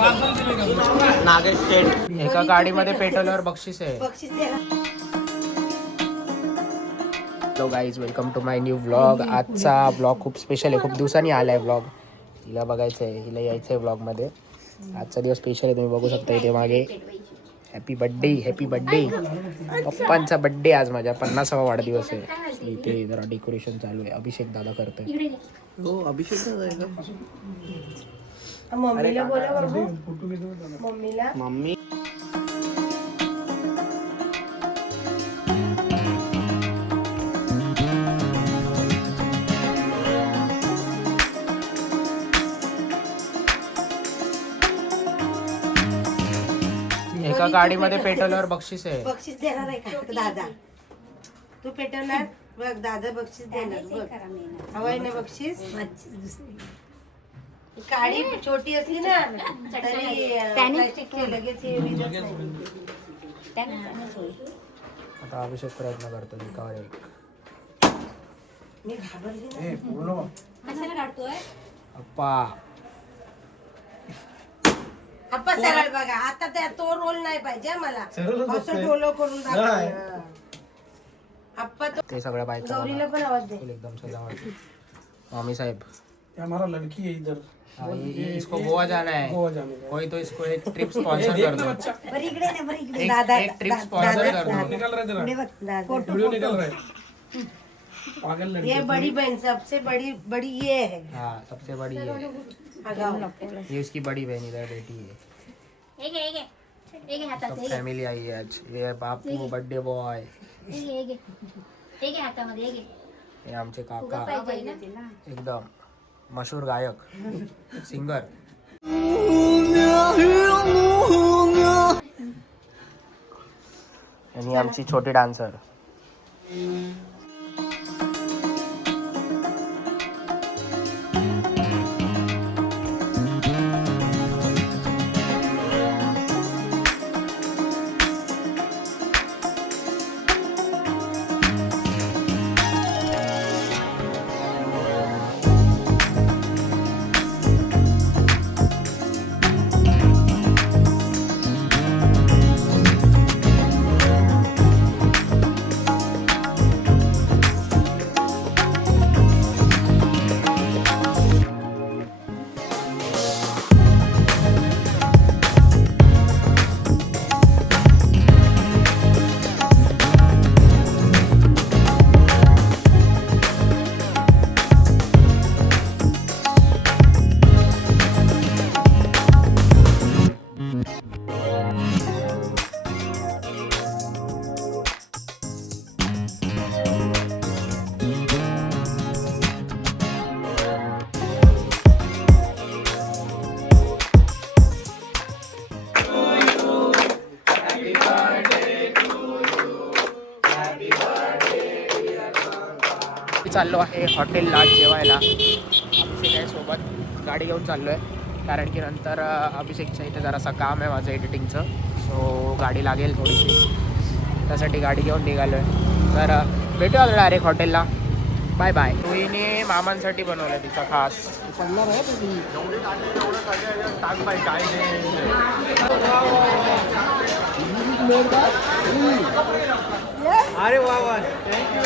नागेश शेठ एका गाडीमध्ये पेट्रोलवर बक्षीस आहे. Hello guys, welcome to my new vlog. आजचा ब्लॉग खूप स्पेशल आहे. खूप दिवसांनी आला आहे ब्लॉग. हिला बघायचं आहे, हिला यायचं आहे ब्लॉगमध्ये. आजचा दिवस स्पेशल आहे, तुम्ही बघू शकता इथे मागे. Happy birthday, happy birthday. पप्पांचा बड्डे आज, माझ्या 50वा वाढदिवस आहे. इथे जरा डेकोरेशन चालू आहे. अभिषेक दादा करतोय. हो, अभिषेक मम्मीला बोला बाबू. मम्मीला मम्मी एका गाडीमध्ये पेट्रोलवर बक्षीस आहे. बक्षीस देणार आहे का दादा? तू पेटवणार बघ, दादा बक्षीस देणार बघ. हवाय ना बक्षीस? काळी छोटी असली ना तरी प्लास्टिकची लगेच हे विजत नाही. आता अभिषेक प्रयत्न करतो जिंकावर एक. मी घाबरली ए पूर्ण कशाला काढतोय? अप्पा आप्पा सरळ बघा. आता त्या तो रोल नाही पाहिजे मला, असं डोलं करून दाखव. आप्पा तो ते सगळ्या बायका गौरीला पण आवाज दे. एकदम सजावट. मामी साहेब, हमारा लड़की है इधर. इसको गोवा जाना है. गोवा जाने का. कोई तो इसको एक ट्रिप स्पॉन्सर कर दो. बरं इकडे ना, बरं इकडे. एक- दादा एक ट्रिप स्पॉन्सर कर दो. निकल रहा है पुढे तेरा बघ दादा. वीडियो निकल रहा है. पागल लड़की. ये बड़ी बहन सबसे बड़ी बड़ी ये है. हाँ, सबसे बड़ी है. अगाऊ. ये उसकी बड़ी बहन इधर बैठी है. एक हातात सब फैमिली आई है आज. ये बापू बर्थडे बॉय. एक हातामध्ये एक हे आमचे काका, पाहिजे ना. एकदम मशहूर गायक, सिंगर. आणि आमची छोटी डान्सर. चाललो आहे हॉटेलला जेवायला. अभिषेक आहे सोबत. गाडी घेऊन चाललो आहे कारण की नंतर अभिषेकच्या इथे जरासा काम आहे माझं एडिटिंगचं. सो गाडी लागेल थोडीशी, त्यासाठी गाडी घेऊन निघालो आहे. तर भेटू आता डायरेक्ट हॉटेलला. Bye bye. रोहिणी मामांसाठी बनवलं तिचा खास. अरे वाह वाह, थँक्यू.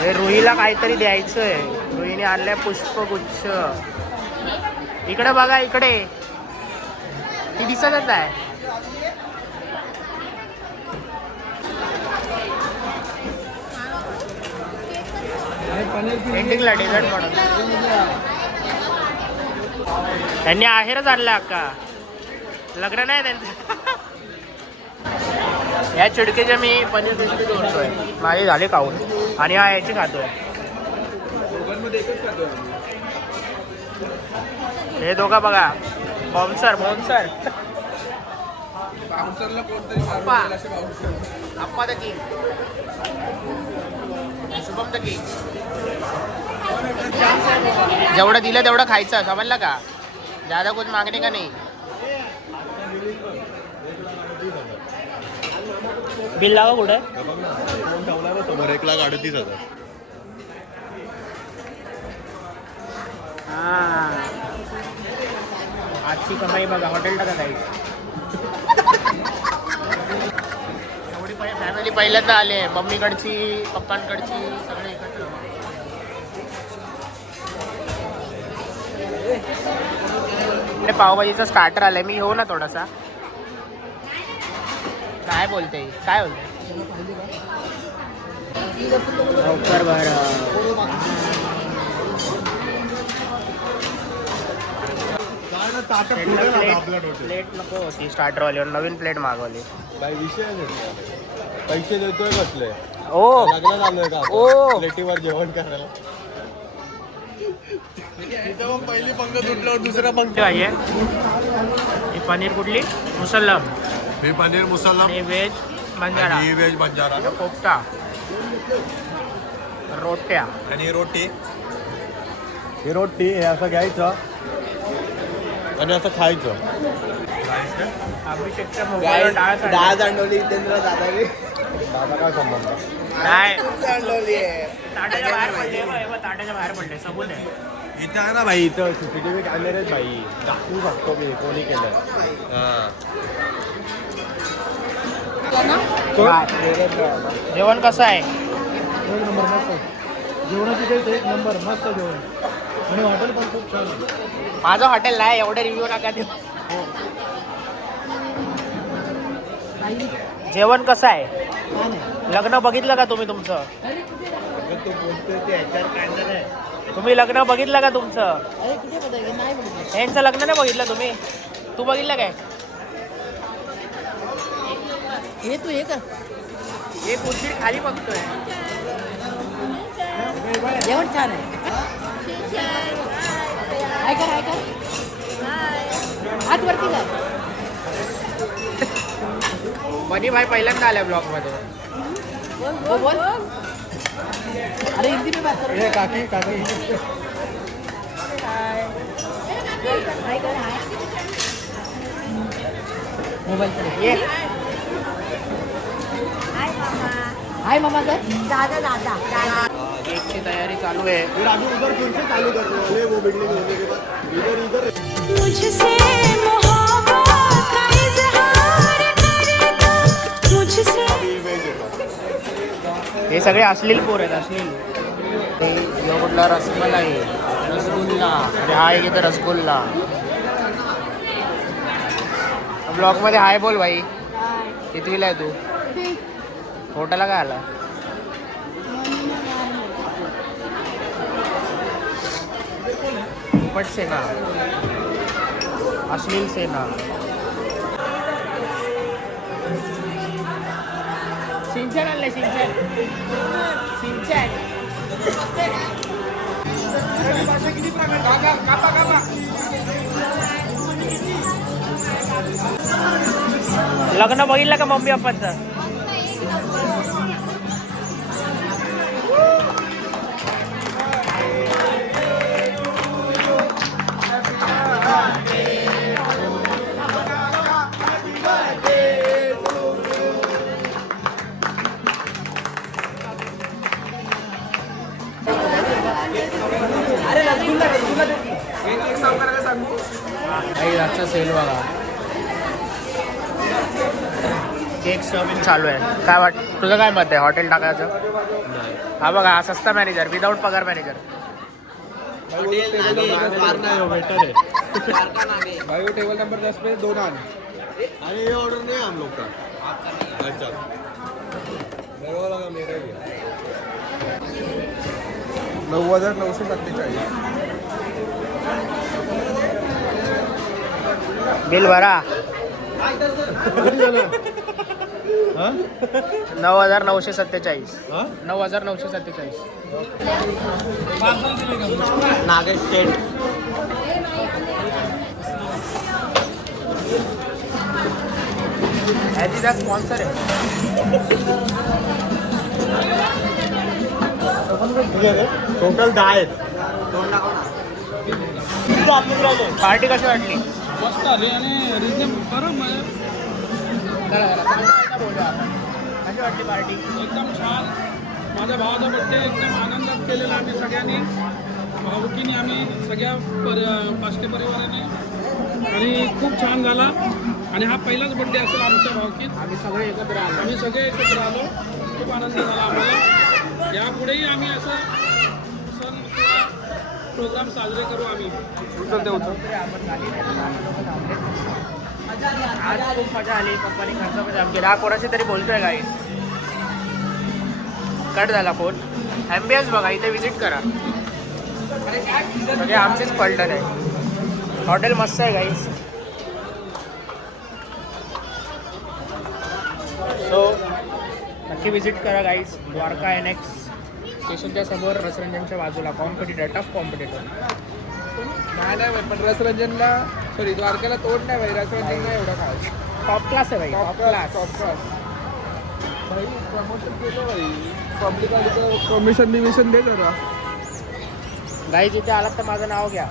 हे रुहीला काहीतरी द्यायचं आहे. रुहीने आणलंय पुष्पगुच्छ. इकडे बघा, इकडे ती दिसतच आहे. एंडिंगला डेझर्ट म्हणून त्यांनी आहेरच आणला अक्का. लग्न नाही त्यांचं. या चिडकेच्या मी पनीर बिस्किट जोडतोय. माझे झाले खाऊन आणि हा याची खातोय. हे दोघं बघा, बॉम्सर बॉम्सर. Appa Appa the king, Shubham the king. जेवढं दिलं तेवढं खायचं, समजलं का? ज्यादा कुछ मागणे का नाही. बिल लावा कुठे? समोर 1,38,000. हां आजची कमाई बघा हॉटेल टाका काही एवढी फॅमिली पहिल्यांदा आले मम्मीकडची पप्पांकडची सगळे एकत्र पावभाजीचा स्टार्टर आलाय मी घेऊ ना थोडासा काय बोलते लवकर प्लेट नको होती स्टार्टर वाली नवीन प्लेट मागवली बाई विषय पैसे देतोय कसले ओ लग्न झालंय का ओ प्लेटीवर जेवण करायला पहिली पंगत उठल्यावर दुसरा पंगत आहे ही पनीर कुठली मुसल्लम हे पनीर मुसल्ला आणि व्हेज बंजारा ही व्हेज बंजारा कोफ्ता रोट्या आणि रोटी ही रोटी हे असं घ्यायचं आणि असं खायचं अभिषेकच्या मोबाईल डाळ सांडवली दादा काय संबंध नाही ताटाच्या बाहेर पडले ताटाच्या बाहेर पडले सबूत आहे इथं आहे ना भाई इथं सीसीटीव्ही कॅमेरे आहेत भाई दाखवू शकतो मी कोणी केलं जेवण कसं आहे एक नंबर मस्त जेवणाची टेस्ट एक नंबर मस्त जेवण आणि हॉटेल पण खूप छान आहे. माझं हॉटेल नाही एवढे रिव्ह्यू नका देऊ जेवण कसं आहे लग्न बघितलं का तुम्ही तुमचं तुम्ही लग्न बघितलं का तुमचं यांचं लग्न नाही बघितलं तुम्ही तू बघितलं काय हे तू हे कर हे कुठली खाली बघतोय जेवण छान आहे हाय कर हात वरती कर मनी भाई पहिल्यांदा आल्या ब्लॉग मध्ये बोल अरे हिंदी में बात हे काकी काकी मोबाईल पर ये हाय मामा कर दादा केकची तयारी चालू आहे उधर फिर से चालू कर रहे वो बिल्डिंग होने के बाद इधर मुझसे मोहब्बत का इजहार करता मुझसे हे सगळे अश्लील पोर आहेत अश्लील हे कुठला रसमलाई रसगुल्ला आणि हा एक इथे रसगुल्ला ब्लॉग मध्ये हाय बोल भाई कितवीला आहे तू फोटोला काय आला पट सेना अश्लील सेना सिंचन आणलंय सिंचन लग्न बघितलं का मम्मी पप्पांचं आजचा सेल बघा केक सर्विंग चालू आहे काय वाट तुझं काय मत आहे हॉटेल टाकायचं हा बघा हा सस्ता मॅनेजर विदाउट पगार मॅनेजर बेटर है भाई वो टेबल नंबर 10 पे 2 नान अरे ये ऑर्डर नहीं है हम लोग का अच्छा मेरे को लगा मेरे भी 9947 बिल भरा 9,947 9,947 नागेश स्टेट ॲडिडा स्पॉन्सर आहे टोटल 10 आहेत पार्टी कशी वाटली मस्त आली आणि रिजनेबल बरोबर कशी वाटली पार्टी एकदम छान माझ्या भावाचा बड्डे एकदम आनंदात केलेला आम्ही सगळ्यांनी भाऊकीने आम्ही सगळ्या पाचके परिवाराने आणि खूप छान झाला आणि हा पहिलाच बड्डे असेल आमच्या भावकीत. आम्ही सगळे एकत्र आलो. आम्ही सगळे एकत्र आलो, खूप आनंद झाला आम्हाला. यापुढेही आम्ही असं सण किंवा प्रोग्राम साजरे करू आम्ही. तरी आपण झाली नाही तर आम्ही लोकं थांबले. आज खूप मजा आली. पप्पाने खर्च पण जाम केला. हा कोणाशी तरी बोलतोय गाईस. कट झाला फोन. ॲम्बियन्स बघा, इथे विजिट करा. म्हणजे आमचीच पलटण आहे. हॉटेल मस्त आहे गाईस. सो नक्की विजिट करा गाईज. द्वारका NX स्टेशनच्या समोर, रसरंजनच्या बाजूला. Competitor, tough competitor. नाही भाई, पण रसरंजनला सॉरी द्वारकाला तोड नाही भाई. रसरंजनला एवढा खास टॉप क्लास आहे भाई, टॉप क्लास. भाई प्रमोशन केलं भाई. पब्लिक आली तर कमिशन बिमिशन दे जरा. गाईज इथे आलात तर माझं नाव घ्या,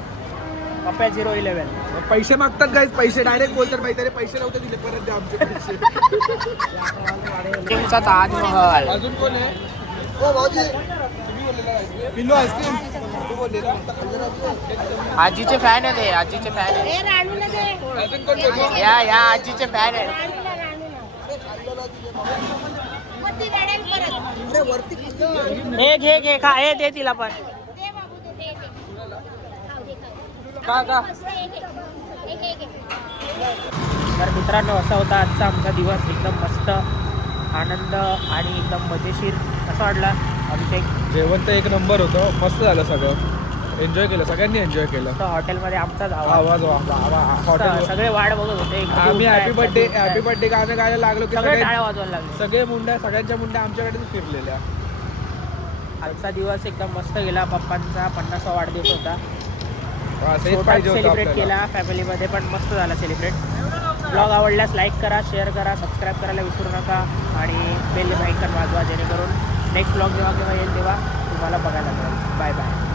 पप्पा 011. पैसे मागतात गाईज, पैसे डायरेक्ट बोलतात भाई. तरी पैसे नव्हते दिले, परत द्या आमचे पैसे. चा ताजमहल. अजून कोण आहे? ओ भाऊजी तुम्ही बोललेला पिल्लू आईस्क्रीम तू बोललेला. आजीचे फॅन आहे ते, आजीचे फॅन आहे. ए राणूला दे. अजून कोण बोलतो? या आजीचे फॅन आहे. मग ती रडेल परत. हे घे खा. हे दे तिला पण. दे बाबू दे. का तर मित्रांनो, असा होता आजचा आमचा दिवस. एकदम मस्त आनंद आणि एकदम मजेशीर. कसं वाटला अभिषेक? जेवण तर एक नंबर होतं. मस्त झालं सगळं. एन्जॉय केलं, सगळ्यांनी एन्जॉय केलं. हॉटेलमध्ये आमचाच आवाज हॉटेल. सगळे वाट बघत होते. आम्ही हॅपी बर्थडे गाणं गायला लागलो की सगळे सगळे टाळ्या वाजवायला लागले. सगळ्यांच्या मुंड्या आमच्याकडेच फिरलेल्या. आजचा दिवस एकदम मस्त गेला. पप्पांचा 50वा वाढदिवस होता. असंच पाहिजे होतं सेलिब्रेट आपल्याला. केला फॅमिलीमध्ये, पण मस्त झाला सेलिब्रेट. ब्लॉग आवडल्यास लाईक करा, शेअर करा, सबस्क्राईब करायला विसरू नका आणि बेल आयकॉन वाजवा, जेणेकरून नेक्स्ट ब्लॉग जेव्हा येईल तेव्हा तुम्हाला बघायला मिळेल. Bye bye.